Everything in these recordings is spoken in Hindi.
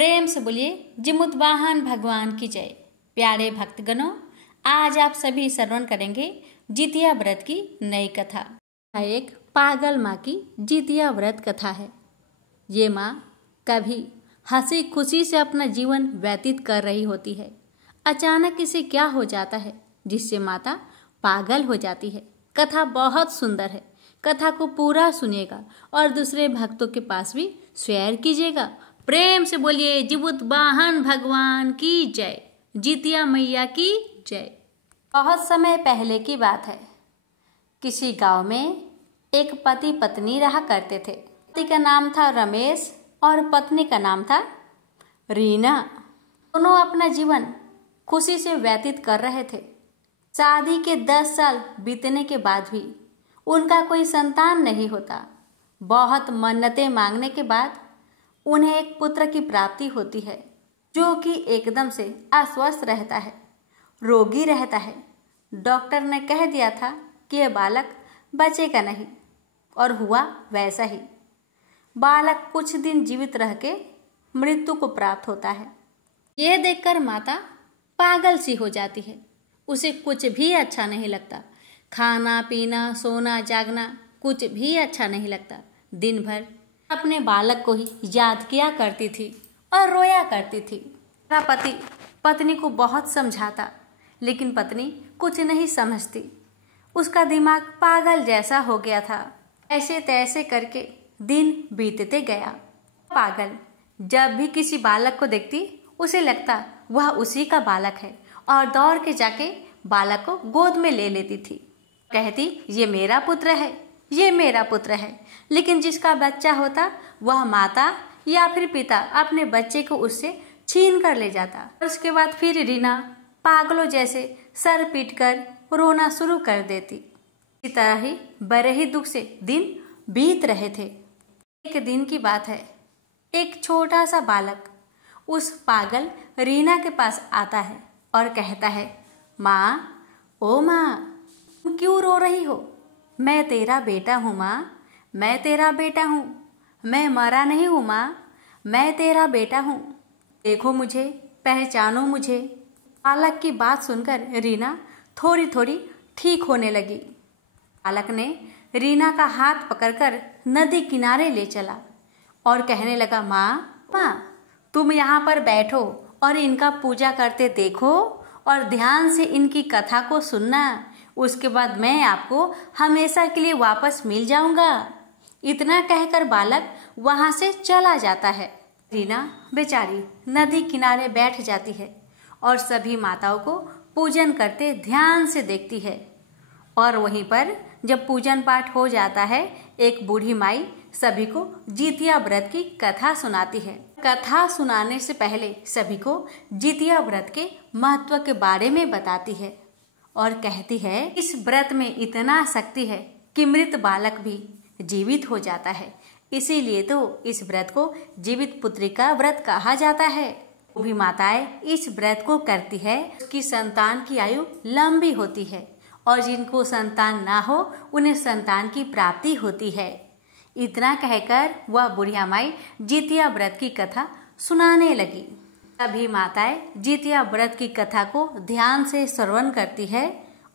प्रेम से बोलिए जिमुतवाहन भगवान की जय। प्यारे भक्तगणों, आज आप सभी श्रवण करेंगे जितिया व्रत की नई कथा। एक पागल माँ की जितिया व्रत कथा है। ये माँ कभी हंसी खुशी से अपना जीवन व्यतीत कर रही होती है। अचानक इसे क्या हो जाता है जिससे माता पागल हो जाती है। कथा बहुत सुंदर है। कथा को पूरा सुनिएगा और दूसरे भक्तों के पास भी शेयर कीजिएगा। प्रेम से बोलिए जिमुतवाहन भगवान की जय, जितिया मैया की जय। बहुत समय पहले की बात है। किसी गांव में एक पति पत्नी रहा करते थे। पति का नाम था रमेश और पत्नी का नाम था रीना। दोनों अपना जीवन खुशी से व्यतीत कर रहे थे। शादी के 10 साल बीतने के बाद भी उनका कोई संतान नहीं होता। बहुत मन्नतें मांगने के बाद उन्हें एक पुत्र की प्राप्ति होती है, जो कि एकदम से अस्वस्थ रहता है, रोगी रहता है। डॉक्टर ने कह दिया था कि यह बालक बचेगा नहीं, और हुआ वैसा ही। बालक कुछ दिन जीवित रह के मृत्यु को प्राप्त होता है। यह देखकर माता पागल सी हो जाती है। उसे कुछ भी अच्छा नहीं लगता। खाना पीना सोना जागना कुछ भी अच्छा नहीं लगता। दिन भर अपने बालक को ही याद किया करती थी और रोया करती थी। मेरा पति पत्नी को बहुत समझाता, लेकिन पत्नी कुछ नहीं समझती। उसका दिमाग पागल जैसा हो गया था। ऐसे तैसे करके दिन बीतते गया। पागल जब भी किसी बालक को देखती उसे लगता वह उसी का बालक है और दौड़ के जाके बालक को गोद में ले लेती थी। कहती ये मेरा पुत्र है, ये मेरा पुत्र है। लेकिन जिसका बच्चा होता वह माता या फिर पिता अपने बच्चे को उससे छीन कर ले जाता। उसके बाद फिर रीना पागलों जैसे सर पीट कर रोना शुरू कर देती। इसी तरह ही बड़े ही दुख से दिन बीत रहे थे। एक दिन की बात है। एक छोटा सा बालक उस पागल रीना के पास आता है और कहता है, माँ, ओ माँ, तुम क्यों रो रही हो? मैं तेरा बेटा हूँ माँ, मैं तेरा बेटा हूँ। मैं मरा नहीं हूँ माँ, मैं तेरा बेटा हूँ। देखो मुझे, पहचानो मुझे। बालक की बात सुनकर रीना थोड़ी थोड़ी ठीक होने लगी। बालक ने रीना का हाथ पकड़कर नदी किनारे ले चला और कहने लगा, माँ, तुम यहाँ पर बैठो और इनका पूजा करते देखो और ध्यान से इनकी कथा को सुनना। उसके बाद मैं आपको हमेशा के लिए वापस मिल जाऊंगा। इतना कहकर बालक वहां से चला जाता है। रीना बेचारी नदी किनारे बैठ जाती है और सभी माताओं को पूजन करते ध्यान से देखती है। और वहीं पर जब पूजन पाठ हो जाता है, एक बूढ़ी माई सभी को जितिया व्रत की कथा सुनाती है। कथा सुनाने से पहले सभी को जितिया व्रत के महत्व के बारे में बताती है और कहती है, इस व्रत में इतना शक्ति है कि मृत बालक भी जीवित हो जाता है। इसीलिए तो इस व्रत को जीवित पुत्री का व्रत कहा जाता है। वो भी माताएं इस व्रत को करती है, उसकी संतान की आयु लंबी होती है और जिनको संतान ना हो उन्हें संतान की प्राप्ति होती है। इतना कहकर वह बुढ़िया माई जितिया व्रत की कथा सुनाने लगी। सभी माताएं जितिया व्रत की कथा को ध्यान से श्रवण करती है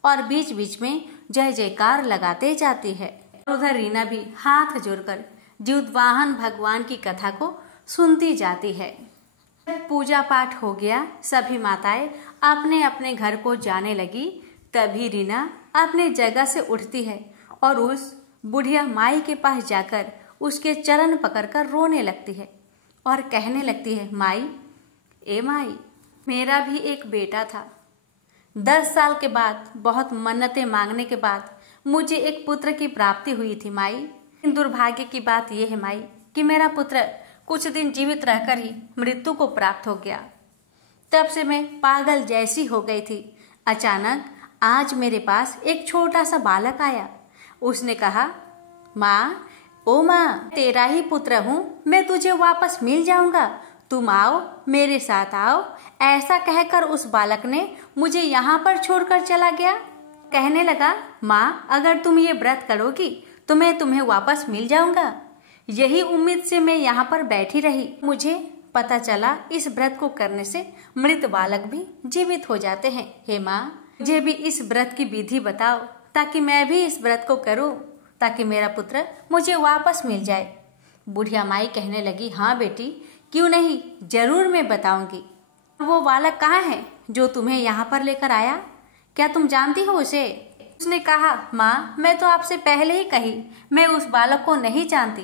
और बीच बीच में जय जयकार लगाते जाती है। उधर रीना भी हाथ जोड़कर जिमुतवाहन भगवान की कथा को सुनती जाती है। पूजा पाठ हो गया, सभी माताएं अपने अपने घर को जाने लगी। तभी रीना अपने जगह से उठती है और उस बुढ़िया माई के पास जाकर उसके चरण पकड़कर रोने लगती है और कहने लगती है, माई, ए माई, मेरा भी एक बेटा था। 10 साल के बाद बहुत मन्नतें मांगने के बाद मुझे एक पुत्र की प्राप्ति हुई थी माई। दुर्भाग्य की बात यह है माई कि मेरा पुत्र कुछ दिन जीवित रहकर ही मृत्यु को प्राप्त हो गया। तब से मैं पागल जैसी हो गई थी। अचानक आज मेरे पास एक छोटा सा बालक आया। उसने कहा, माँ, ओ माँ, तेरा ही पुत्र हूँ, मैं तुझे वापस मिल जाऊंगा, तुम आओ, मेरे साथ आओ। ऐसा कहकर उस बालक ने मुझे यहाँ पर छोड़कर चला गया। कहने लगा, माँ, अगर तुम ये व्रत करोगी तो मैं तुम्हें वापस मिल जाऊंगा। यही उम्मीद से मैं यहाँ पर बैठी रही। मुझे पता चला इस व्रत को करने से मृत बालक भी जीवित हो जाते हैं। हे माँ, मुझे भी इस व्रत की विधि बताओ ताकि मैं भी इस व्रत को करूं, ताकि मेरा पुत्र मुझे वापस मिल जाए। बुढ़िया माई कहने लगी, हाँ बेटी, क्यों नहीं, जरूर मैं बताऊंगी। वो बालक कहाँ है जो तुम्हें यहाँ पर लेकर आया? क्या तुम जानती हो उसे? उसने कहा, माँ, मैं तो आपसे पहले ही कही, मैं उस बालक को नहीं जानती,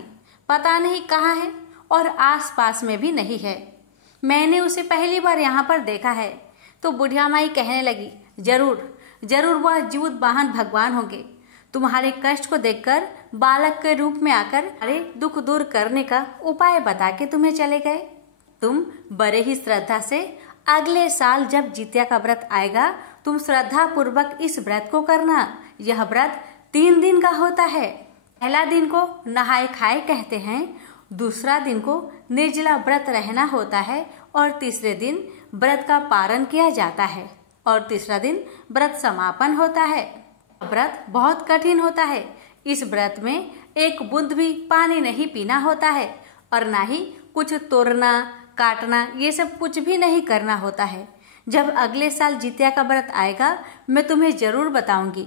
पता नहीं कहाँ है और आसपास में भी नहीं है। मैंने उसे पहली बार यहाँ पर देखा है। तो बुढ़िया माई कहने लगी, जरूर जरूर वह जीवित वाहन भगवान होंगे। तुम्हारे कष्ट को देखकर बालक के रूप में आकर अरे दुख दूर करने का उपाय बता के तुम्हें चले गए। तुम बड़े ही श्रद्धा से अगले साल जब जितिया का व्रत आएगा, तुम श्रद्धा पूर्वक इस व्रत को करना। यह व्रत 3 दिन का होता है। पहला दिन को नहाए खाए कहते हैं, दूसरा दिन को निर्जला व्रत रहना होता है और तीसरे दिन व्रत का पारण किया जाता है और तीसरा दिन व्रत समापन होता है। व्रत बहुत कठिन होता है। इस व्रत में एक बूंद भी पानी नहीं पीना होता है और ना ही कुछ तोड़ना काटना ये सब कुछ भी नहीं करना होता है। जब अगले साल जितिया का व्रत आएगा, मैं तुम्हें जरूर बताऊंगी।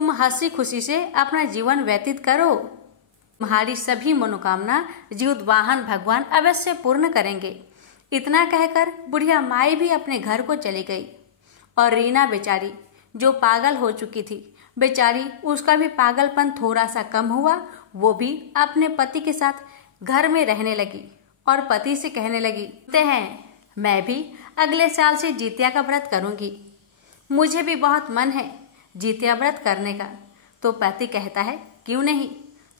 तुम हंसी खुशी से अपना जीवन व्यतीत करो। तुम्हारी सभी मनोकामना जीवित वाहन भगवान अवश्य पूर्ण करेंगे। इतना कहकर बुढ़िया माई भी अपने घर को चली गई और रीना बेचारी जो पागल हो चुकी थी, बेचारी उसका भी पागलपन थोड़ा सा कम हुआ। वो भी अपने पति के साथ घर में रहने लगी और पति से कहने लगी, मैं भी अगले साल से जितिया का व्रत करूंगी। मुझे भी बहुत मन है जितिया व्रत करने का। तो पति कहता है, क्यों नहीं,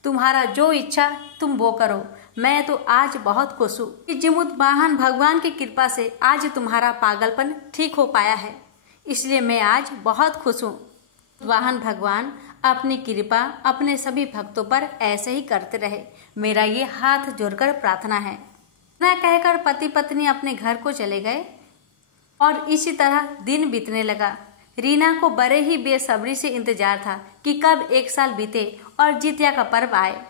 तुम्हारा जो इच्छा तुम वो करो। मैं तो आज बहुत खुश हूँ कि जीवित वाहन भगवान की कृपा से आज तुम्हारा पागलपन ठीक हो पाया है, इसलिए मैं आज बहुत खुश हूँ। वाहन भगवान अपनी कृपा अपने सभी भक्तों पर ऐसे ही करते रहे, मेरा ये हाथ जोड़कर प्रार्थना है। न कहकर पति पत्नी अपने घर को चले गए और इसी तरह दिन बीतने लगा। रीना को बड़े ही बेसब्री से इंतजार था कि कब 1 साल बीते और जितिया का पर्व आए।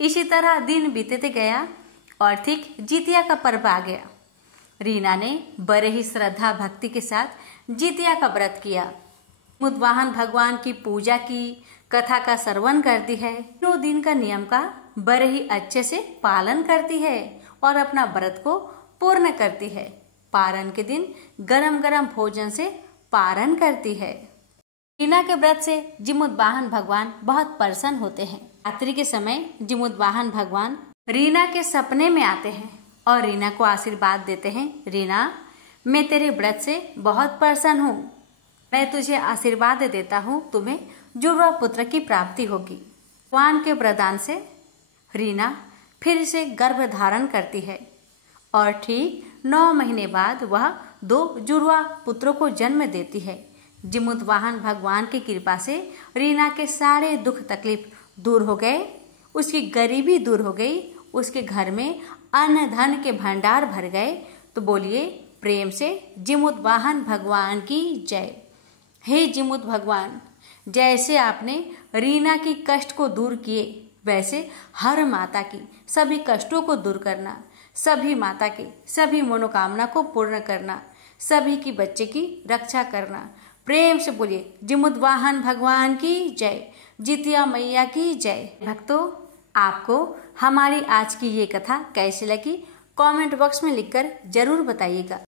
इसी तरह दिन बीतते गया और ठीक जितिया का पर्व आ गया। रीना ने बड़े ही श्रद्धा भक्ति के साथ जितिया का व्रत किया। वाहन भगवान की पूजा की, कथा का श्रवण करती है, 9 दिन का नियम का बड़े ही अच्छे से पालन करती है और अपना व्रत को पूर्ण करती है। पारण के दिन गरम गरम भोजन से पारण करती है। रीना के व्रत से जीवित वाहन भगवान बहुत प्रसन्न होते हैं। रात्रि के समय जीवित वाहन भगवान रीना के सपने में आते हैं और रीना को आशीर्वाद देते हैं, रीना, मैं तेरे व्रत से बहुत प्रसन्न हूँ। मैं तुझे आशीर्वाद देता हूँ, तुम्हें जुड़वा पुत्र की प्राप्ति होगी। भगवान के वरदान से रीना फिर से गर्भ धारण करती है और ठीक 9 महीने बाद वह 2 जुड़वा पुत्रों को जन्म देती है। जीवित वाहन भगवान की कृपा से रीना के सारे दुख तकलीफ दूर हो गए, उसकी गरीबी दूर हो गई, उसके घर में अन्न धन के भंडार भर गए। तो बोलिए प्रेम से जीवित वाहन भगवान की जय। हे जीवित भगवान, जैसे आपने रीना की कष्ट को दूर किए, वैसे हर माता की सभी कष्टों को दूर करना, सभी माता के सभी मनोकामना को पूर्ण करना, सभी की बच्चे की रक्षा करना। प्रेम से बोलिए जीवित वाहन भगवान की जय, जितिया मैया की जय। भक्तों, आपको हमारी आज की ये कथा कैसी लगी कमेंट बॉक्स में लिखकर जरूर बताइएगा।